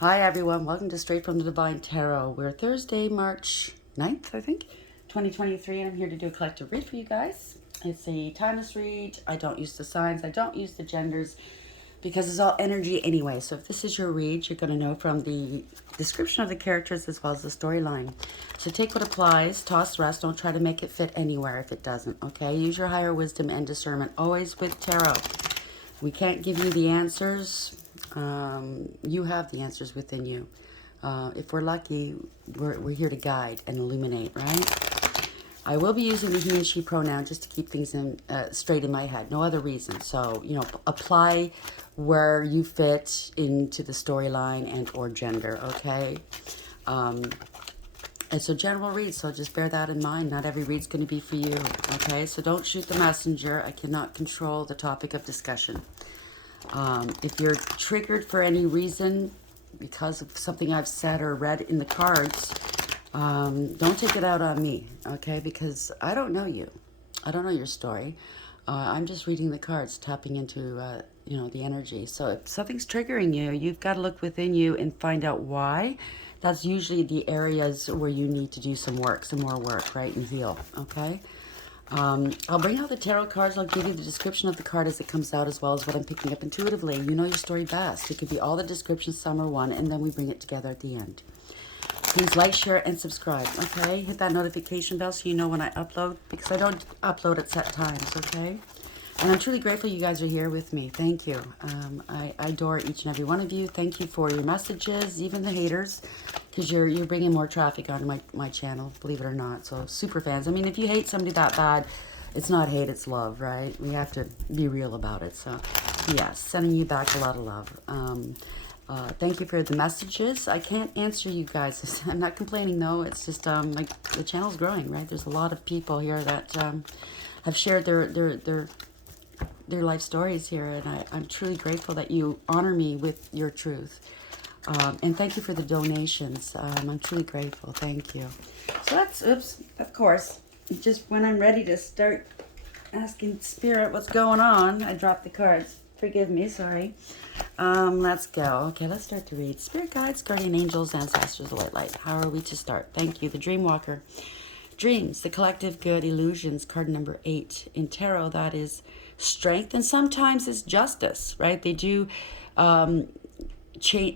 Hi everyone, welcome to Straight from the Divine Tarot. We're Thursday, March 9th, I think, 2023, and I'm here to do a collective read for you guys. It's a timeless read. I don't use the signs, I don't use the genders, because it's all energy anyway. So if this is your read, you're going to know from the description of the characters as well as the storyline. So take what applies, toss the rest, don't try to make it fit anywhere if it doesn't, okay? Use your higher wisdom and discernment, always with tarot. We can't give you the answers. You have the answers within you. If we're lucky, we're here to guide and illuminate, right? I will be using the he and she pronoun just to keep things straight in my head. No other reason. So, apply where you fit into the storyline and or gender, okay? It's a general read, so just bear that in mind. Not every read's going to be for you, okay? So don't shoot the messenger. I cannot control the topic of discussion. If you're triggered for any reason because of something I've said or read in the cards, don't take it out on me, okay? Because I don't know you. I don't know your story. I'm just reading the cards, tapping into, the energy. So if something's triggering you, you've got to look within you and find out why. That's usually the areas where you need to do some more work, right, and heal, okay? I'll bring out the tarot cards. I'll give you the description of the card as it comes out, as well as what I'm picking up intuitively. You know your story best. It could be all the descriptions, some or one, and then we bring it together at the end. Please like, share, and subscribe, okay? Hit that notification bell so you know when I upload, because I don't upload at set times, okay? And I'm truly grateful you guys are here with me. Thank you. I adore each and every one of you. Thank you for your messages, even the haters, because you're bringing more traffic onto my channel, believe it or not. So super fans. I mean, if you hate somebody that bad, it's not hate, it's love, right? We have to be real about it. So yes, sending you back a lot of love. Thank you for the messages. I can't answer you guys. I'm not complaining though. It's just the channel's growing, right? There's a lot of people here that have shared their life stories here, and I'm truly grateful that you honor me with your truth. And thank you for the donations. I'm truly grateful. Thank you. So that's, oops, of course, just when I'm ready to start asking Spirit what's going on, I dropped the cards. Forgive me, sorry. Let's go. Okay, let's start to read. Spirit guides, guardian angels, ancestors, the white light. How are we to start? Thank you. The Dream Walker. Dreams, the collective good, illusions, card number 8. In tarot, that is strength, and sometimes it's justice, right? They do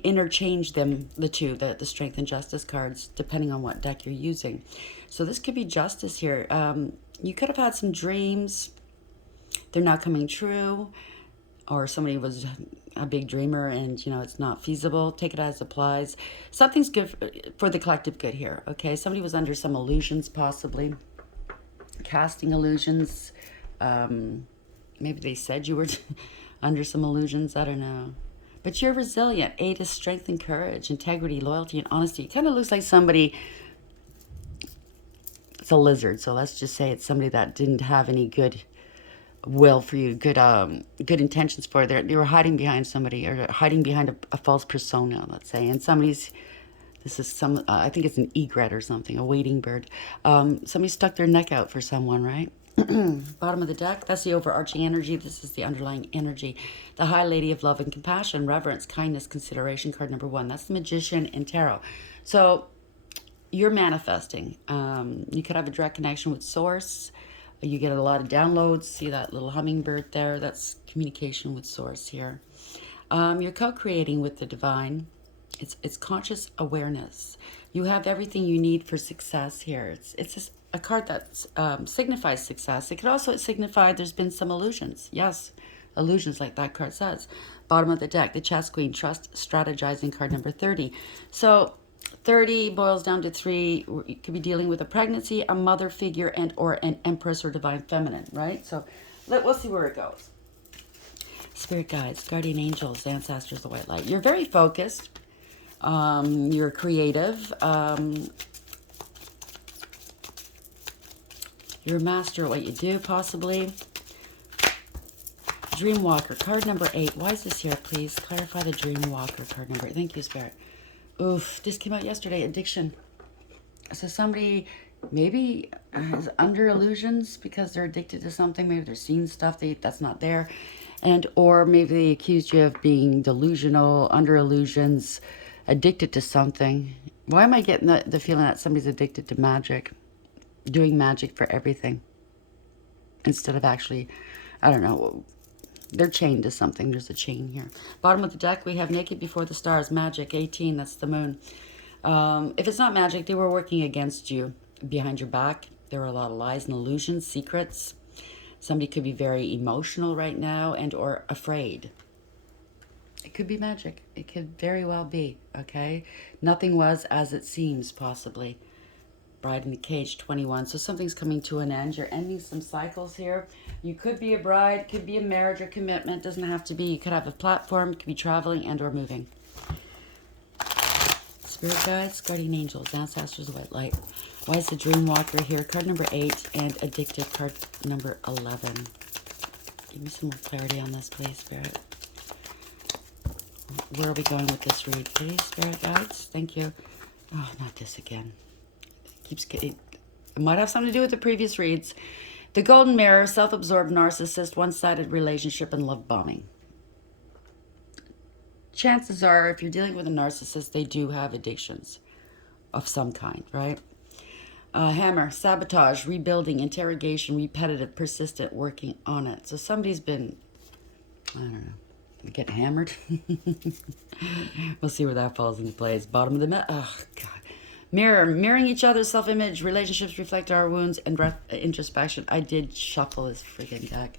interchange them, the two, the strength and justice cards, depending on what deck you're using. So this could be justice here. You could have had some dreams. They're not coming true, or somebody was a big dreamer and it's not feasible. Take it as it applies. Something's good for the collective good here, okay? Somebody was under some illusions, possibly casting illusions. Maybe they said you were under some illusions, I don't know. But you're resilient. 8 is strength and courage, integrity, loyalty, and honesty. It kind of looks like somebody, it's a lizard, so let's just say it's somebody that didn't have any good will for you, good intentions for you. They were hiding behind somebody, or hiding behind a false persona, let's say. And this is some, I think it's an egret or something, a wading bird. Somebody stuck their neck out for someone, right? Bottom of the deck, that's the overarching energy. This is the underlying energy. The High Lady of Love and Compassion, reverence, kindness, consideration, card number 1. That's the Magician in tarot. So you're manifesting. You could have a direct connection with Source. You get a lot of downloads. See that little hummingbird there? That's communication with Source here. You're co-creating with the divine. It's conscious awareness. You have everything you need for success here. It's just a card that signifies success. It could also signify there's been some illusions. Yes, illusions, like that card says. Bottom of the deck, the Chess Queen, trust, strategizing, card number 30. So 30 boils down to 3. You could be dealing with a pregnancy, a mother figure, and or an empress or divine feminine, right? So we'll see where it goes. Spirit guides, guardian angels, ancestors, the white light. You're very focused. You're creative. You're a master at what you do, possibly. Dream Walker, card number 8. Why is this here, please? Clarify the Dream Walker, card number 8. Thank you, Spirit. Oof, this came out yesterday, addiction. So somebody maybe is under illusions because they're addicted to something. Maybe they're seeing stuff that's not there. And or maybe they accused you of being delusional, under illusions. Addicted to something. Why am I getting the feeling that somebody's addicted to magic? Doing magic for everything. Instead of actually, I don't know, they're chained to something. There's a chain here. Bottom of the deck, we have Naked Before the Stars, Magic, 18, that's the moon. If it's not magic, they were working against you, behind your back. There were a lot of lies and illusions, secrets. Somebody could be very emotional right now and or afraid. It could be magic. It could very well be, okay? Nothing was as it seems, possibly. Bride in the Cage, 21. So something's coming to an end. You're ending some cycles here. You could be a bride, could be a marriage or commitment. Doesn't have to be. You could have a platform, could be traveling and or moving. Spirit guides, guardian angels, ancestors of white light. Why is the dream walker here? Card number 8 and addicted, card number 11. Give me some more clarity on this, please, Spirit. Where are we going with this read, please, Spirit guides? Thank you. Oh, not this again. Keeps getting. It might have something to do with the previous reads. The golden mirror, self-absorbed narcissist, one-sided relationship, and love bombing. Chances are, if you're dealing with a narcissist, they do have addictions of some kind, right? Hammer, sabotage, rebuilding, interrogation, repetitive, persistent, working on it. So somebody's been, I don't know, getting hammered. We'll see where that falls into place. Bottom of the oh God. Mirror, mirroring each other's self-image, relationships reflect our wounds, and introspection. I did shuffle this freaking deck.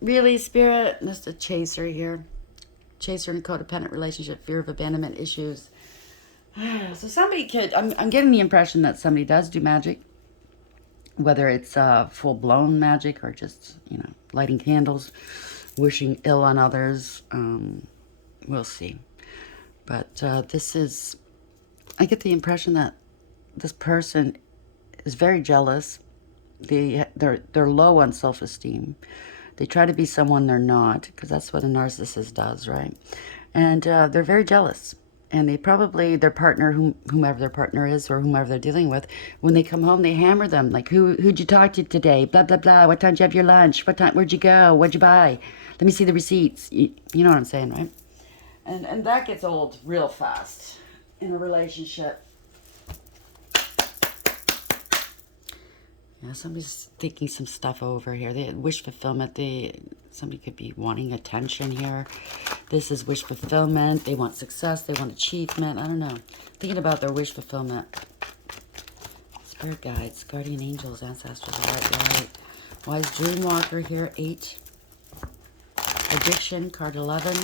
Really, Spirit? Just a chaser here. Chaser in a codependent relationship, fear of abandonment issues. So somebody could, I'm getting the impression that somebody does do magic, whether it's full-blown magic or just, you know, lighting candles, wishing ill on others. We'll see. But this is, I get the impression that this person is very jealous. They're low on self-esteem. They try to be someone they're not, because that's what a narcissist does, right? And they're very jealous. And they probably, their partner, whomever their partner is or whomever they're dealing with, when they come home, they hammer them. Like, who'd you talk to today? Blah, blah, blah. What time did you have your lunch? What time? Where'd you go? What'd you buy? Let me see the receipts. You know what I'm saying, right? And that gets old real fast in a relationship. Yeah, somebody's thinking some stuff over here. They wish fulfillment. Somebody could be wanting attention here. This is wish fulfillment. They want success. They want achievement. I don't know. Thinking about their wish fulfillment. Spirit guides, guardian angels, ancestors, right. Why is Dreamwalker here? 8. Addiction, card 11.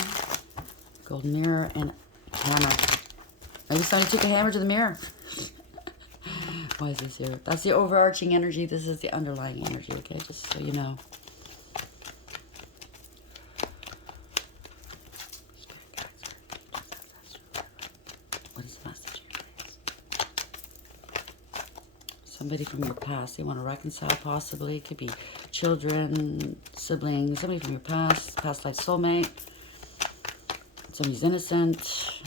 Golden mirror and hammer. Maybe somebody took a hammer to the mirror. Why is this here? That's the overarching energy. This is the underlying energy, okay? Just so you know. What is the message here, please? Somebody from your past. They want to reconcile, possibly. It could be children, siblings, somebody from your past life soulmate. Somebody's innocent.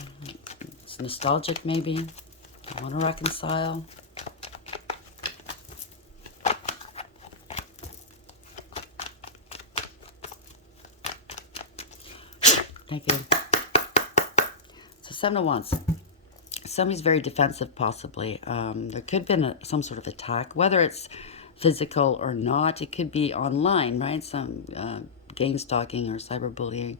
It's nostalgic, maybe. They want to reconcile. Thank you. So 7 of Wands. Somebody's very defensive, possibly. There could have been some sort of attack, whether it's physical or not. It could be online, right? Some game stalking or cyberbullying.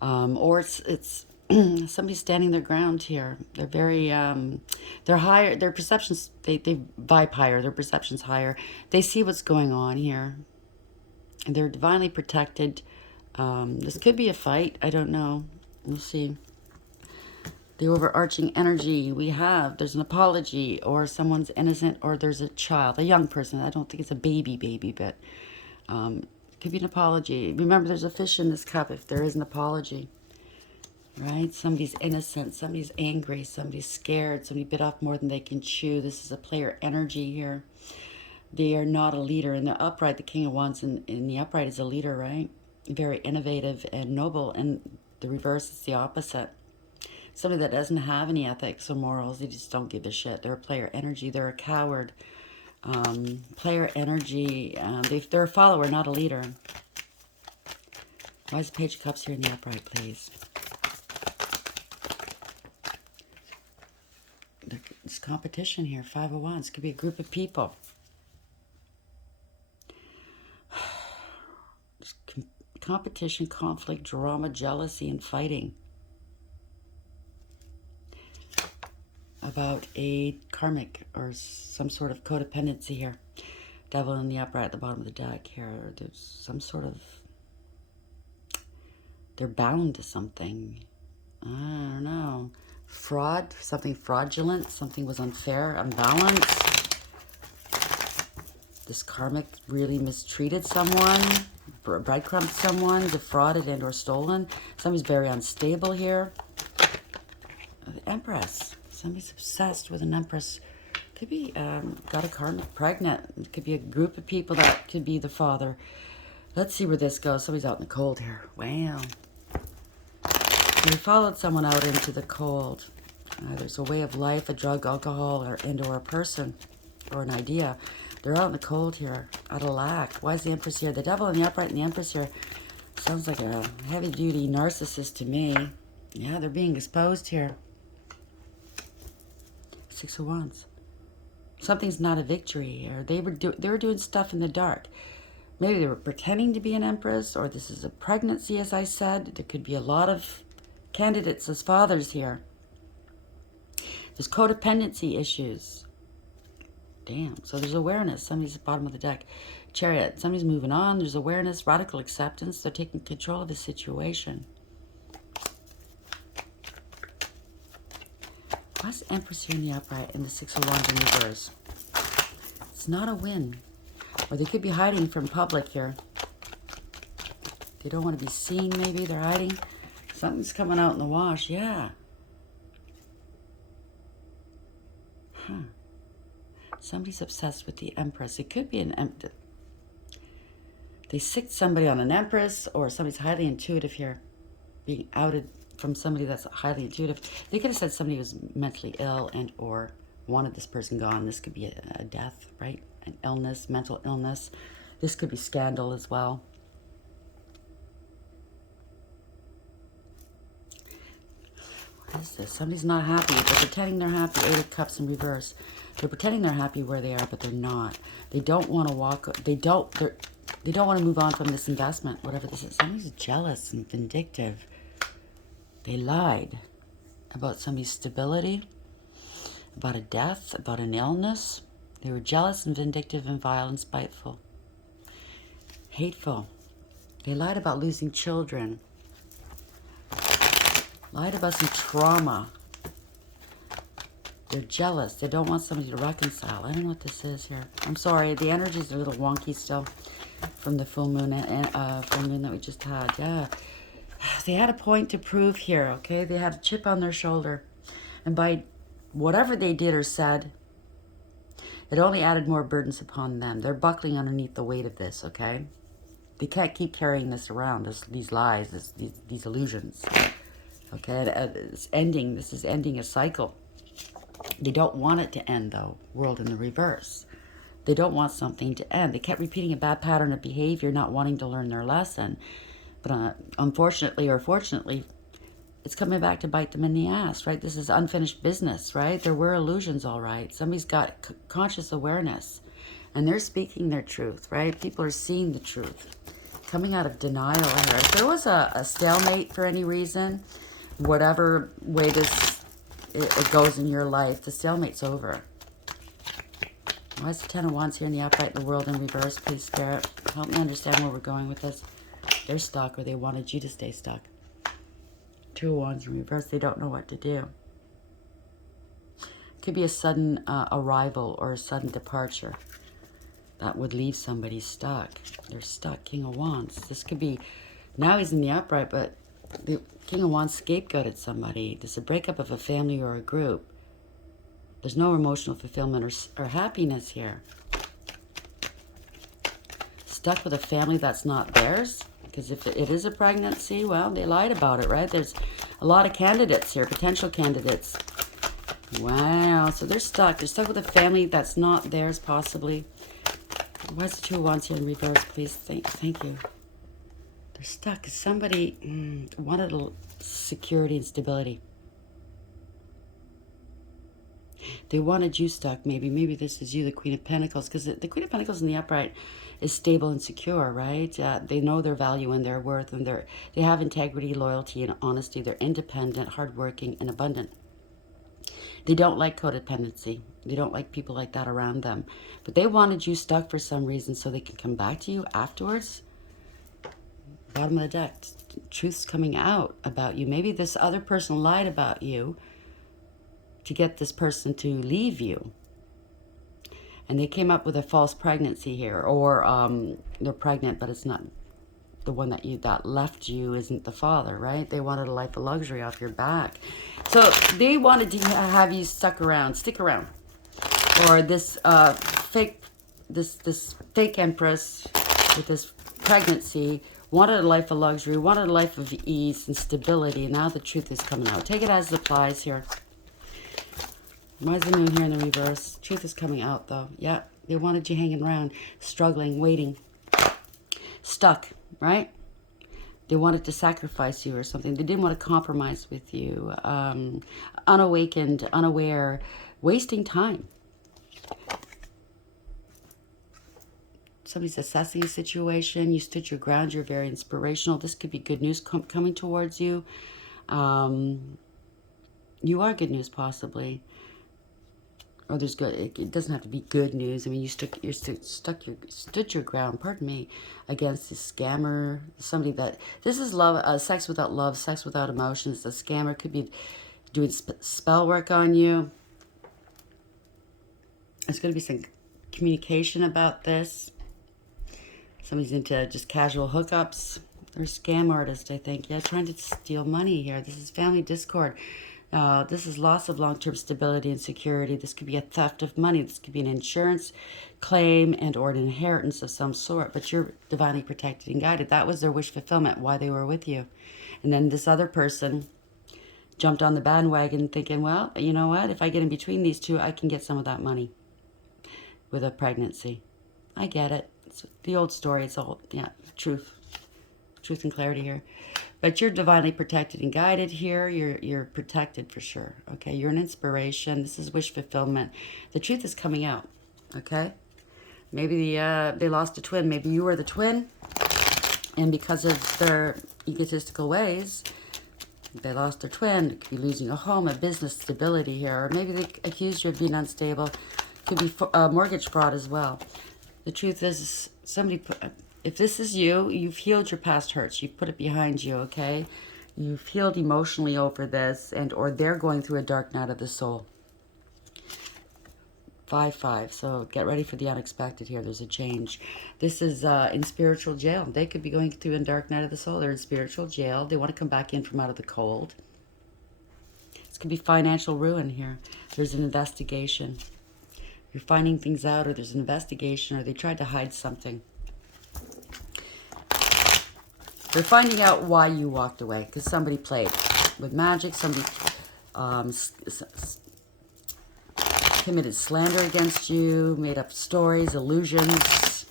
Or it's somebody standing their ground here. They're very, they're higher, their perceptions, they vibe higher, their perception's higher. They see what's going on here. And they're divinely protected. This could be a fight. I don't know. We'll see. The overarching energy we have, there's an apology, or someone's innocent, or there's a child, a young person. I don't think it's a baby, but it could be an apology. Remember, there's a fish in this cup if there is an apology, right? Somebody's innocent, somebody's angry, somebody's scared, somebody bit off more than they can chew. This is a player energy here. They are not a leader. In the upright, the King of Wands in the upright is a leader, right? Very innovative and noble. And the reverse is the opposite. Somebody that doesn't have any ethics or morals. They just don't give a shit. They're a player energy. They're a coward. Player energy. They're a follower, not a leader. Why is the Page of Cups here in the upright, please? There's competition here. 5 of Wands. Could be a group of people. Competition, conflict, drama, jealousy, and fighting about a karmic or some sort of codependency here. Devil in the upright at the bottom of the deck here. There's some sort of... They're bound to something. I don't know. Fraud, something fraudulent, something was unfair, unbalanced. This karmic really mistreated someone, breadcrumbed someone, defrauded and or stolen. Somebody's very unstable here. The Empress. Somebody's obsessed with an Empress. Could be got a karmic pregnant. It could be a group of people that could be the father. Let's see where this goes. Somebody's out in the cold here. Wow. You followed someone out into the cold. There's a way of life, a drug, alcohol, or a person, or an idea. They're out in the cold here, out of lack. Why is the Empress here? The Devil in the upright and the Empress here sounds like a heavy-duty narcissist to me. Yeah, they're being exposed here. 6 of Wands. Something's not a victory here. They were doing stuff in the dark. Maybe they were pretending to be an Empress, or this is a pregnancy, as I said. There could be a lot of candidates as fathers here. There's codependency issues. Damn. So there's awareness. Somebody's at the bottom of the deck. Chariot. Somebody's moving on. There's awareness, radical acceptance. They're taking control of the situation. Why's Empress here in the upright and the 6 of Wands in reverse? It's not a win. Or they could be hiding from public here. They don't want to be seen, maybe. They're hiding. Something's coming out in the wash. Yeah. Huh. Somebody's obsessed with the Empress. It could be an Empress. They sicked somebody on an Empress, or somebody's highly intuitive here. Being outed from somebody that's highly intuitive. They could have said somebody was mentally ill and or wanted this person gone. This could be a death, right? An illness, mental illness. This could be scandal as well. What is this? Somebody's not happy. They're pretending they're happy. 8 of Cups in reverse. They're pretending they're happy where they are, but they're not. They don't want to walk. They don't want to move on from this investment, whatever this is. Somebody's jealous and vindictive. They lied about somebody's stability, about a death, about an illness. They were jealous and vindictive and vile and spiteful. Hateful. They lied about losing children. Lied about some trauma. They're jealous. They don't want somebody to reconcile. I don't know what this is here. I'm sorry. The energies are a little wonky still from the full moon that we just had. Yeah. They had a point to prove here, okay? They had a chip on their shoulder. And by whatever they did or said, it only added more burdens upon them. They're buckling underneath the weight of this, okay? They can't keep carrying this around, these lies, these illusions. Okay, it's ending. This is ending a cycle. They don't want it to end, though. World in the reverse. They don't want something to end. They kept repeating a bad pattern of behavior, not wanting to learn their lesson. But unfortunately or fortunately, it's coming back to bite them in the ass, right? This is unfinished business, right? There were illusions, all right. Somebody's got conscious awareness, and they're speaking their truth, right? People are seeing the truth. Coming out of denial here. If there was a stalemate for any reason, whatever way it goes in your life, the stalemate's over. Why is the 10 of Wands here in the upright, the World in reverse? Please, Spirit, help me understand where we're going with this. They're stuck, or they wanted you to stay stuck. 2 of Wands in reverse. They don't know what to do. Could be a sudden arrival or a sudden departure that would leave somebody stuck. They're stuck. King of Wands. This could be, now he's in the upright, but the King of Wands scapegoated somebody. There's a breakup of a family or a group. There's no emotional fulfillment or happiness here. Stuck with a family that's not theirs. Because if it is a pregnancy, well, they lied about it, right? There's a lot of candidates here, potential candidates. Wow, so they're stuck. They're stuck with a family that's not theirs, possibly. Why is the 2 of Wands here in reverse, please? Thank you. They're stuck because somebody wanted security and stability. They wanted you stuck, maybe. Maybe this is you, the Queen of Pentacles, because the Queen of Pentacles in the upright is stable and secure, right? They know their value and their worth, and they have integrity, loyalty, and honesty. They're independent, hardworking, and abundant. They don't like codependency. They don't like people like that around them. But they wanted you stuck for some reason so they can come back to you afterwards. Bottom of the deck, truth's coming out about you. Maybe this other person lied about you to get this person to leave you. And they came up with a false pregnancy here. Or they're pregnant, but it's not the one that left you isn't the father, right? They wanted a life of luxury off your back. So they wanted to have you stick around. Or this this fake empress with this pregnancy wanted a life of luxury, wanted a life of ease and stability. And now the truth is coming out. Take it as it applies here. Why is the moon here in the reverse? Truth is coming out, though. Yeah, they wanted you hanging around, struggling, waiting, stuck, right? They wanted to sacrifice you or something. They didn't want to compromise with you. Unawakened, unaware, wasting time. Somebody's assessing a situation. You stood your ground. You're very inspirational. This could be good news coming towards you. You are good news, possibly. Or there's good. It doesn't have to be good news. I mean, you stood your ground. Pardon me, against this scammer. Somebody that this is love, sex without love, sex without emotions. The scammer could be doing spell work on you. There's going to be some communication about this. Somebody's into just casual hookups. They're a scam artist, I think. Yeah, trying to steal money here. This is family discord. This is loss of long-term stability and security. This could be a theft of money. This could be an insurance claim and or an inheritance of some sort. But you're divinely protected and guided. That was their wish fulfillment, why they were with you. And then this other person jumped on the bandwagon thinking, well, you know what? If I get in between these two, I can get some of that money with a pregnancy. I get it. It's the old story. It's all, yeah, truth and clarity here. But you're divinely protected and guided here. You're protected for sure. Okay, you're an inspiration. This is wish fulfillment. The truth is coming out. Okay, maybe they lost a twin. Maybe you were the twin, and because of their egotistical ways, they lost their twin. It could be losing a home, a business, stability here, or maybe they accused you of being unstable. Could be mortgage fraud as well. The truth is, somebody put. If this is you, you've healed your past hurts. You've put it behind you, okay? You've healed emotionally over this, and or they're going through a dark night of the soul. 5-5. So get ready for the unexpected here. There's a change. This is in spiritual jail. They could be going through a dark night of the soul. They're in spiritual jail. They want to come back in from out of the cold. This could be financial ruin here. There's an investigation. You're finding things out, or there's an investigation, or they tried to hide something. They're finding out why you walked away, because somebody played with magic, somebody committed slander against you, made up stories, illusions,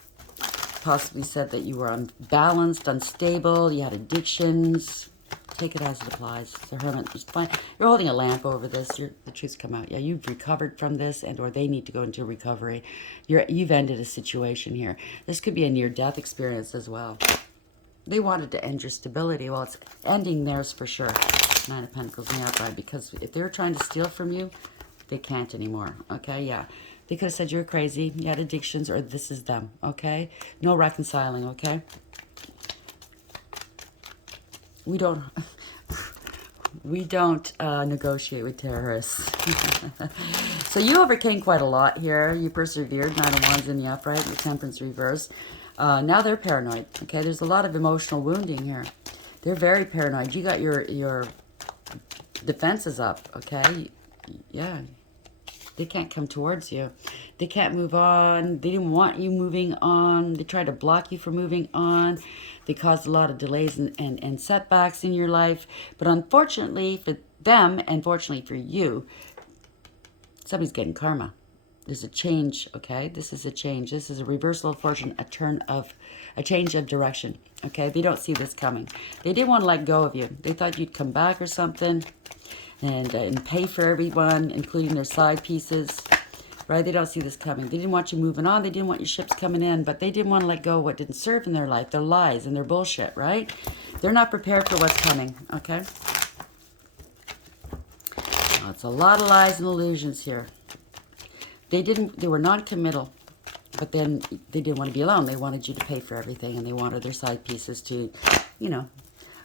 possibly said that you were unbalanced, unstable, you had addictions. Take it as it applies. The Hermit is fine. You're holding a lamp over this. The truth's come out. Yeah, you've recovered from this, and or they need to go into recovery. You've ended a situation here. This could be a near-death experience as well. They wanted to end your stability. Well, it's ending theirs for sure. 9 of Pentacles in the upright, because if they were trying to steal from you, they can't anymore. Okay, yeah. They could have said you were crazy, you had addictions, or this is them. Okay? No reconciling, okay? We don't negotiate with terrorists. So you overcame quite a lot here. You persevered. 9 of Wands in the upright, the Temperance reverse. Now they're paranoid. Okay, there's a lot of emotional wounding here. They're very paranoid. You got your defenses up. Okay, yeah. They can't come towards you. They can't move on. They didn't want you moving on. They tried to block you from moving on. They caused a lot of delays and setbacks in your life. But unfortunately for them, and fortunately for you, somebody's getting karma. There's a change, okay? This is a change. This is a reversal of fortune, a change of direction, okay? They don't see this coming. They didn't want to let go of you. They thought you'd come back or something. and pay for everyone, including their side pieces. Right? They don't see this coming. They didn't want you moving on. They didn't want your ships coming in, but they didn't want to let go of what didn't serve in their life, their lies and their bullshit, right? They're not prepared for what's coming, okay? Now, it's a lot of lies and illusions here. They were non-committal, but then they didn't want to be alone. They wanted you to pay for everything, and they wanted their side pieces to, you know,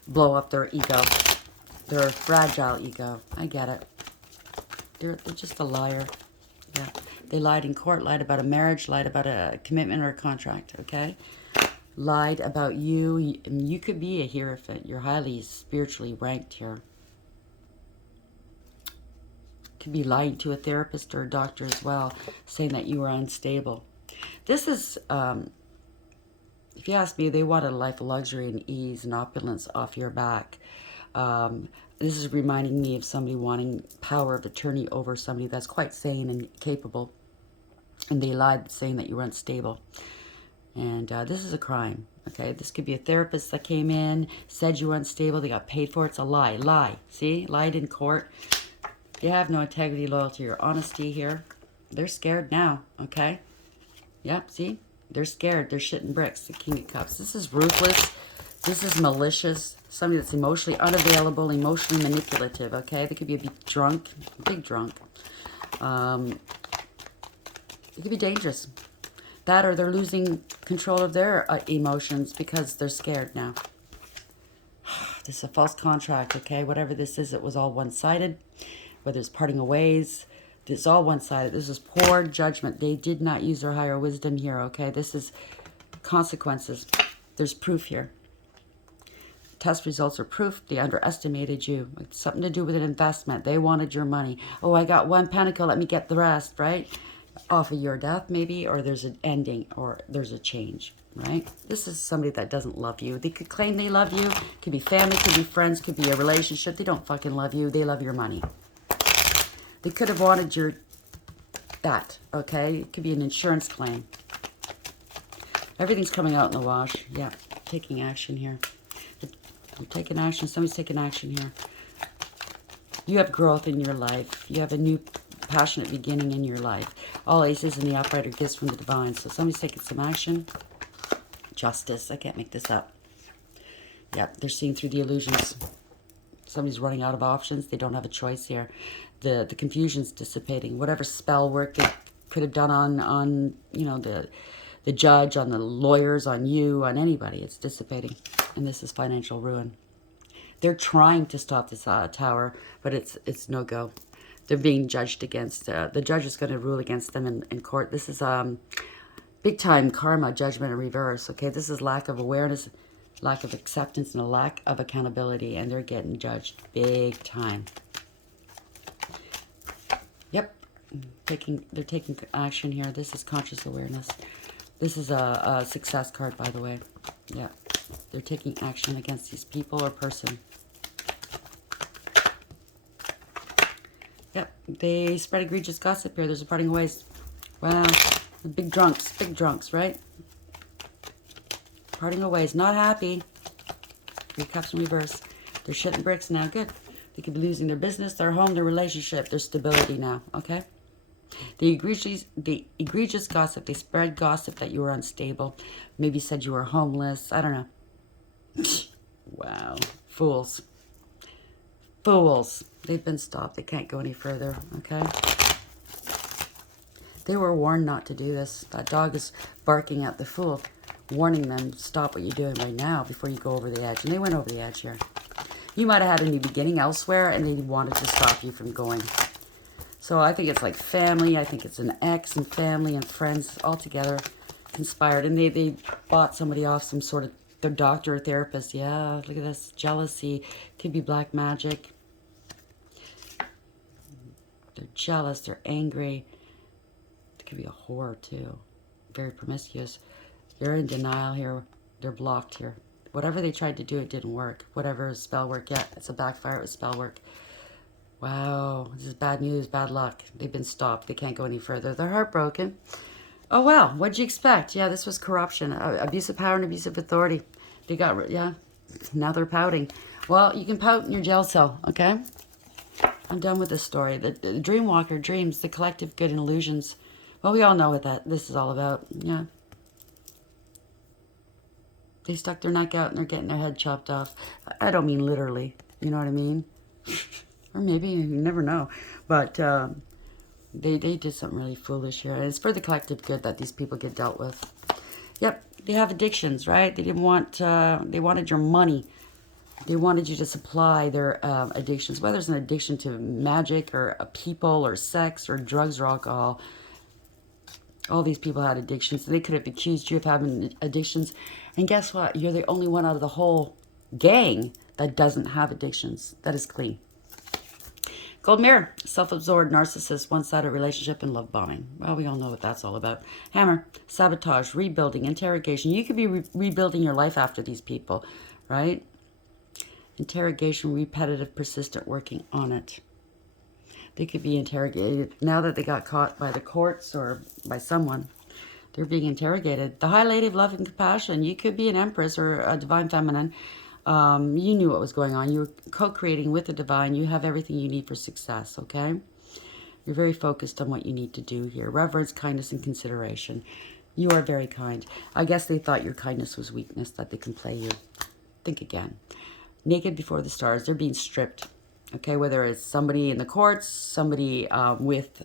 blow up their ego, their fragile ego. I get it. They're just a liar. Yeah. They lied in court, lied about a marriage, lied about a commitment or a contract, okay? Lied about you. And you could be a hierophant. You're highly spiritually ranked here. Could be lying to a therapist or a doctor as well, saying that you were unstable. This is, if you ask me, they wanted a life of luxury and ease and opulence off your back. This is reminding me of somebody wanting power of attorney over somebody that's quite sane and capable. And they lied saying that you were unstable. And this is a crime, okay? This could be a therapist that came in, said you were unstable, they got paid for it. It's a lie. Lie. See? Lied in court. You have no integrity, loyalty, or honesty here. They're scared now, okay? Yep, see? They're scared. They're shitting bricks. The King of Cups. This is ruthless. This is malicious. Somebody that's emotionally unavailable, emotionally manipulative, okay? They could be a big drunk. It could be dangerous. That or they're losing control of their emotions because they're scared now. This is a false contract, okay? Whatever this is, it was all one-sided. Whether it's parting of ways, this is all one-sided. This is poor judgment. They did not use their higher wisdom here, okay? This is consequences. There's proof here. Test results are proof. They underestimated you. It's something to do with an investment. They wanted your money. Oh, I got one pentacle. Let me get the rest, right? Off of your death, maybe, or there's an ending, or there's a change, right? This is somebody that doesn't love you. They could claim they love you. Could be family, could be friends, could be a relationship. They don't fucking love you. They love your money. They could have wanted that, okay? It could be an insurance claim. Everything's coming out in the wash. Yeah, taking action here. You're taking action. Somebody's taking action here. You have growth in your life. You have a new passionate beginning in your life. All aces in the upright are gifts from the divine. So somebody's taking some action. Justice. I can't make this up. Yeah, they're seeing through the illusions. Somebody's running out of options. They don't have a choice here. The confusion's dissipating. Whatever spell work they could have done on you know, the judge, on the lawyers, on you, on anybody, it's dissipating. And this is financial ruin. They're trying to stop this tower, but it's no go. They're being judged against. The judge is going to rule against them in court. This is big time karma, judgment in reverse. Okay, this is lack of awareness, lack of acceptance, and a lack of accountability, and they're getting judged big time. Yep, they're taking action here. This is conscious awareness. This is a success card, by the way. Yeah, they're taking action against these people or person. Yep, they spread egregious gossip here. There's a parting of ways. Wow, the big drunks, right? Parting of ways, not happy. 3 cups in reverse. They're shitting bricks now, good. They could be losing their business, their home, their relationship, their stability now, okay? The egregious gossip, they spread gossip that you were unstable. Maybe said you were homeless, I don't know. Wow, fools. Fools. They've been stopped. They can't go any further, okay? They were warned not to do this. That dog is barking at the fool, warning them, stop what you're doing right now before you go over the edge. And they went over the edge here. You might have had a new beginning elsewhere, and they wanted to stop you from going. So I think it's like family. I think it's an ex and family and friends all together conspired. And they bought somebody off, some sort of their doctor or therapist. Yeah, look at this. Jealousy. Could be black magic. They're jealous. They're angry. It could be a whore, too. Very promiscuous. You're in denial here. They're blocked here. Whatever they tried to do, it didn't work. Whatever spell work, yeah, it's a backfire. It was spell work. Wow, this is bad news, bad luck. They've been stopped. They can't go any further. They're heartbroken. Oh, well, what'd you expect? Yeah, this was corruption. Abuse of power and abuse of authority. They got, yeah, now they're pouting. Well, you can pout in your jail cell, okay? I'm done with this story. The dream walker dreams, the collective good and illusions. Well, we all know what this is all about. Yeah. They stuck their neck out and they're getting their head chopped off. I don't mean literally. You know what I mean? Or maybe, you never know. But they did something really foolish here. And it's for the collective good that these people get dealt with. Yep, they have addictions, right? They didn't want, they wanted your money. They wanted you to supply their addictions, whether it's an addiction to magic or people or sex or drugs or alcohol. All these people had addictions. They could have accused you of having addictions. And guess what? You're the only one out of the whole gang that doesn't have addictions. That is clean. Gold mirror, self-absorbed narcissist, one-sided relationship, and love bombing. Well, we all know what that's all about. Hammer, sabotage, rebuilding, interrogation. You could be rebuilding your life after these people, right? Interrogation, repetitive, persistent, working on it. They could be interrogated. Now that they got caught by the courts or by someone, they're being interrogated. The High Lady of Love and Compassion. You could be an Empress or a Divine Feminine. You knew what was going on. You were co-creating with the Divine. You have everything you need for success, okay? You're very focused on what you need to do here. Reverence, kindness, and consideration. You are very kind. I guess they thought your kindness was weakness, that they can play you. Think again. Naked before the stars. They're being stripped. Okay, whether it's somebody in the courts, somebody with,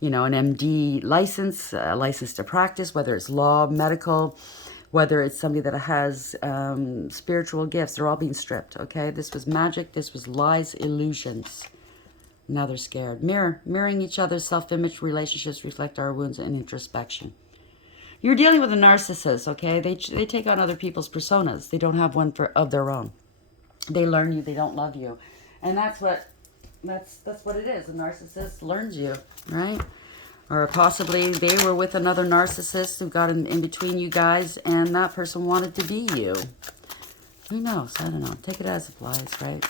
you know, an MD license, a license to practice, whether it's law, medical, whether it's somebody that has spiritual gifts, they're all being stripped, okay? This was magic, this was lies, illusions. Now they're scared. Mirroring each other's self-image, relationships reflect our wounds and introspection. You're dealing with a narcissist, okay? They take on other people's personas. They don't have one of their own. They learn you, they don't love you. And that's what it is. A narcissist learns you, right? Or possibly they were with another narcissist who got in between you guys and that person wanted to be you. Who knows? I don't know. Take it as it applies, right?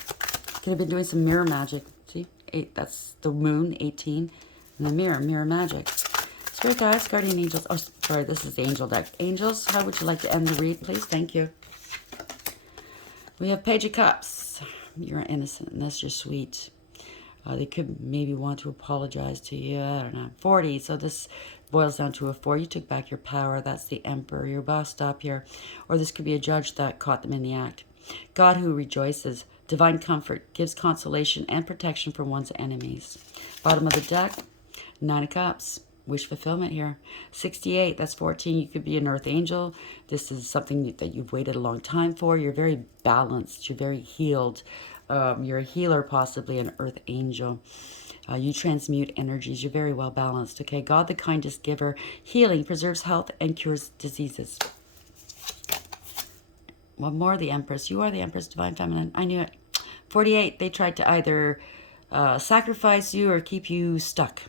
Could have been doing some mirror magic. See? 8, that's the moon, 18. And the mirror magic. Spirit guides, guardian angels. Oh, sorry, this is the angel deck. Angels, how would you like to end the read, please? Thank you. We have Page of Cups. You're innocent, and that's just sweet. They could maybe want to apologize to you. I don't know. 40. So this boils down to a 4. You took back your power. That's the Emperor. You're bossed up here. Or this could be a judge that caught them in the act. God who rejoices. Divine comfort. Gives consolation and protection from one's enemies. Bottom of the deck. 9 of Cups. Wish fulfillment here. 68. That's 14. You could be an earth angel. This is something that you've waited a long time for. You're very balanced. You're very healed. You're a healer, possibly an earth angel. You transmute energies. You're very well balanced. Okay, God, the kindest giver, healing, preserves health, and cures diseases. One more, the Empress. You are the Empress, Divine Feminine. I knew it. 48. They tried to either sacrifice you or keep you stuck,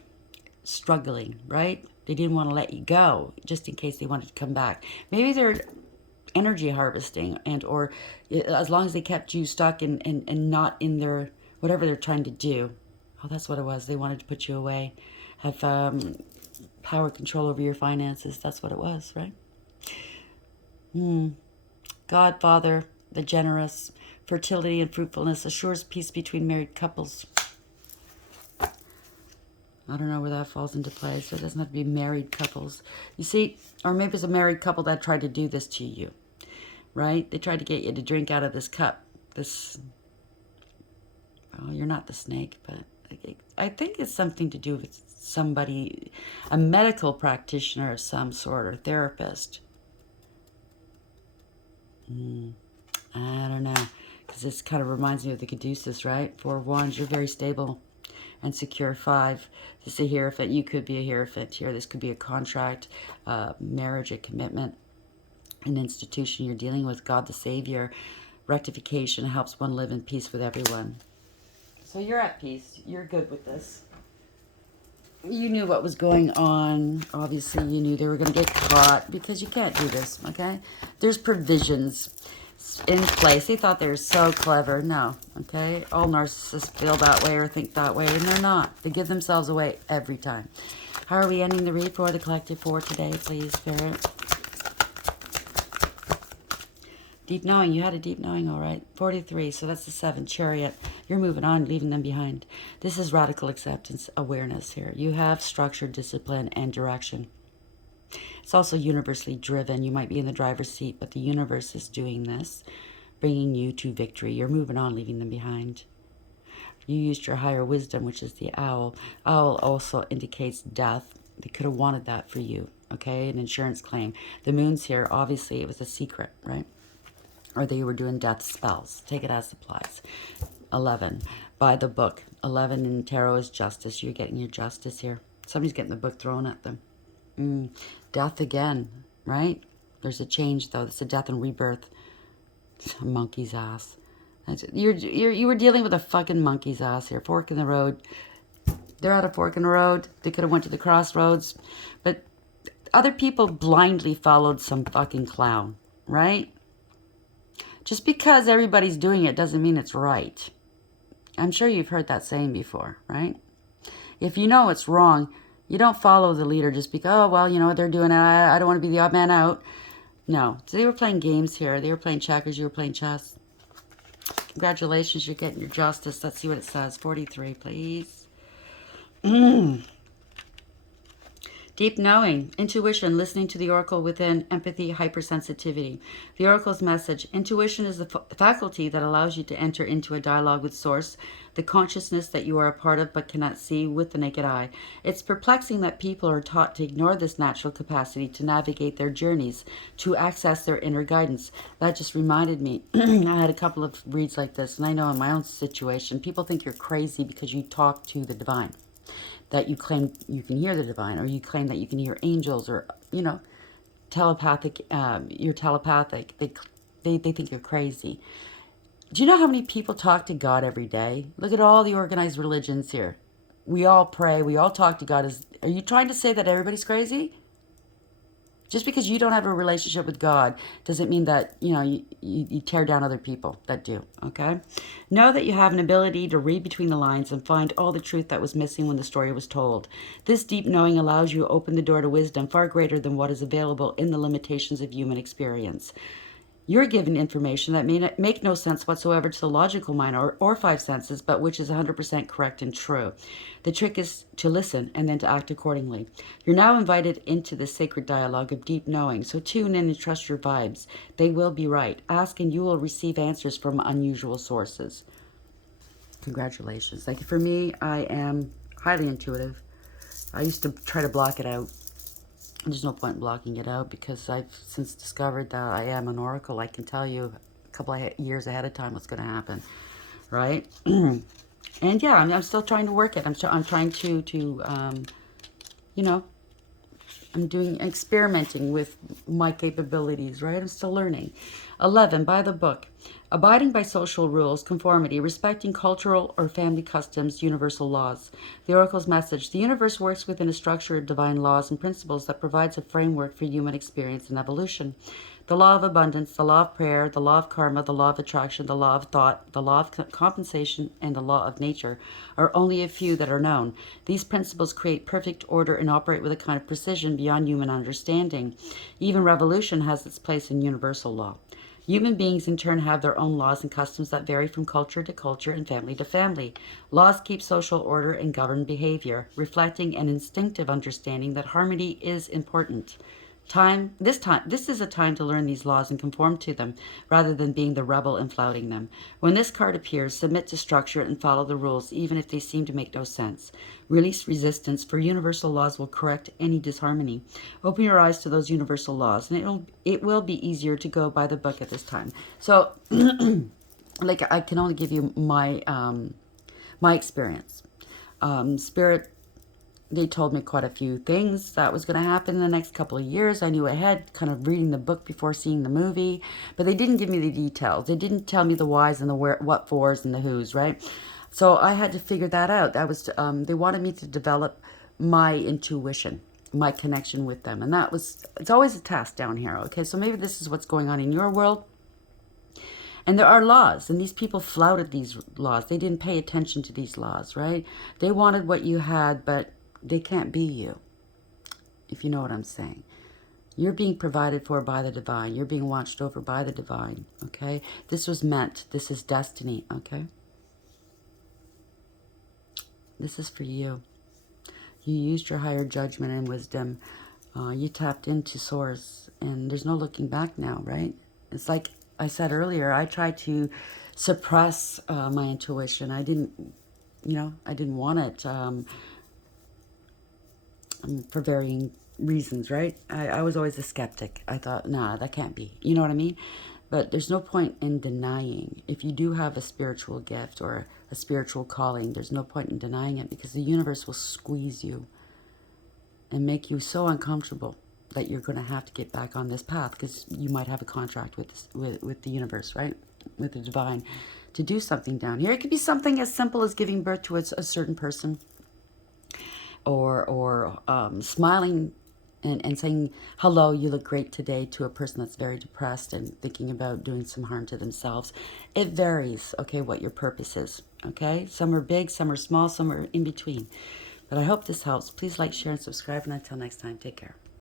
struggling, right? They didn't want to let you go, just in case they wanted to come back. Maybe they're energy harvesting, and or as long as they kept you stuck and not in their whatever they're trying to do. Oh, that's what it was. They wanted to put you away, have power, control over your finances. That's what it was, right? God, Father, the generous, fertility and fruitfulness, assures peace between married couples. I don't know where that falls into place. So it doesn't have to be married couples. You see, or maybe it's a married couple that tried to do this to you, right? They tried to get you to drink out of this cup. This, well, you're not the snake, but I think it's something to do with somebody, a medical practitioner of some sort, or therapist. I don't know, because this kind of reminds me of the Caduceus, right? 4 of Wands, you're very stable and secure. 5, this is a Hierophant. You could be a Hierophant here. This could be a contract, marriage, a commitment, an institution you're dealing with. God the Savior, rectification, helps one live in peace with everyone. So you're at peace. You're good with this. You knew what was going on. Obviously, you knew they were going to get caught because you can't do this, okay? There's provisions in place. They thought they were so clever. No, okay? All narcissists feel that way or think that way, and they're not. They give themselves away every time. How are we ending the read for the collective for today, please, Spirit? Deep knowing. You had a deep knowing, all right. 43, so that's the 7. Chariot. You're moving on, leaving them behind. This is radical acceptance, awareness here. You have structure, discipline, and direction. It's also universally driven. You might be in the driver's seat, but the universe is doing this, bringing you to victory. You're moving on, leaving them behind. You used your higher wisdom, which is the owl. Owl also indicates death. They could have wanted that for you, okay? An insurance claim. The moon's here. Obviously, it was a secret, right? Or they were doing death spells. Take it as supplies. 11. By the book. 11 in tarot is justice. You're getting your justice here. Somebody's getting the book thrown at them. Death again, right? There's a change, though. It's a death and rebirth. A monkey's ass. You were dealing with a fucking monkey's ass here. Fork in the road. They're at a fork in the road. They could have went to the crossroads. But other people blindly followed some fucking clown, right? Just because everybody's doing it doesn't mean it's right. I'm sure you've heard that saying before, right? If you know it's wrong, you don't follow the leader just because, oh, well, you know what they're doing. I don't want to be the odd man out. No. So they were playing games here. They were playing checkers. You were playing chess. Congratulations. You're getting your justice. Let's see what it says. 43, please. Deep knowing, intuition, listening to the oracle within, empathy, hypersensitivity. The oracle's message. Intuition is the faculty that allows you to enter into a dialogue with source, the consciousness that you are a part of but cannot see with the naked eye. It's perplexing that people are taught to ignore this natural capacity to navigate their journeys, to access their inner guidance. That just reminded me, I had a couple of reads like this, and I know in my own situation, people think you're crazy because you talk to the divine. That you claim you can hear the divine, or you claim that you can hear angels, or, you know, telepathic, you're telepathic. They think you're crazy. Do you know how many people talk to God every day? Look at all the organized religions here. We all pray, we all talk to God. Are you trying to say that everybody's crazy? Just because you don't have a relationship with God doesn't mean that, you know, you tear down other people that do, okay? Know that you have an ability to read between the lines and find all the truth that was missing when the story was told. This deep knowing allows you to open the door to wisdom far greater than what is available in the limitations of human experience. You're given information that may make no sense whatsoever to the logical mind or five senses, but which is 100% correct and true. The trick is to listen and then to act accordingly. You're now invited into the sacred dialogue of deep knowing, so tune in and trust your vibes. They will be right. Ask and you will receive answers from unusual sources. Congratulations. Like for me, I am highly intuitive. I used to try to block it out. There's no point in blocking it out because I've since discovered that I am an oracle. I can tell you a couple of years ahead of time what's going to happen, right? And yeah, I'm still trying to work it. I'm trying to you know, I'm experimenting with my capabilities, right? I'm still learning. 11, by the book. Abiding by social rules, conformity, respecting cultural or family customs, universal laws. The oracle's message. The universe works within a structure of divine laws and principles that provides a framework for human experience and evolution. The law of abundance, the law of prayer, the law of karma, the law of attraction, the law of thought, the law of compensation, and the law of nature are only a few that are known. These principles create perfect order and operate with a kind of precision beyond human understanding. Even revolution has its place in universal law. Human beings in turn have their own laws and customs that vary from culture to culture and family to family. Laws keep social order and govern behavior, reflecting an instinctive understanding that harmony is important. This is a time to learn these laws and conform to them, rather than being the rebel and flouting them. When this card appears, submit to structure and follow the rules, even if they seem to make no sense. Release resistance, for universal laws will correct any disharmony. Open your eyes to those universal laws, and it will be easier to go by the book at this time. So, like, I can only give you my my experience. Spirit, they told me quite a few things that was going to happen in the next couple of years. I knew ahead, kind of reading the book before seeing the movie, but they didn't give me the details. They didn't tell me the whys and the where, what fors and the whos, right? So I had to figure that out. That was they wanted me to develop my intuition, my connection with them, and it's always a test down here. Okay, so maybe this is what's going on in your world. And there are laws, and these people flouted these laws. They didn't pay attention to these laws, right? They wanted what you had, but they can't be you, if you know what I'm saying. You're being provided for by the divine. You're being watched over by the divine, okay? This was meant. This is destiny, okay? This is for you. You used your higher judgment and wisdom. You tapped into source, and there's no looking back now, right? It's like I said earlier, I tried to suppress my intuition. I didn't, I didn't want it for varying reasons, right? I was always a skeptic. I thought, nah, that can't be. You know what I mean? But there's no point in denying. If you do have a spiritual gift or a spiritual calling, there's no point in denying it, because the universe will squeeze you and make you so uncomfortable that you're going to have to get back on this path, because you might have a contract with with the universe, right? With the divine, to do something down here. It could be something as simple as giving birth to a certain person, or smiling and saying, hello, you look great today, to a person that's very depressed and thinking about doing some harm to themselves. It varies, okay, what your purpose is, okay? Some are big, some are small, some are in between. But I hope this helps. Please like, share, and subscribe. And until next time, take care.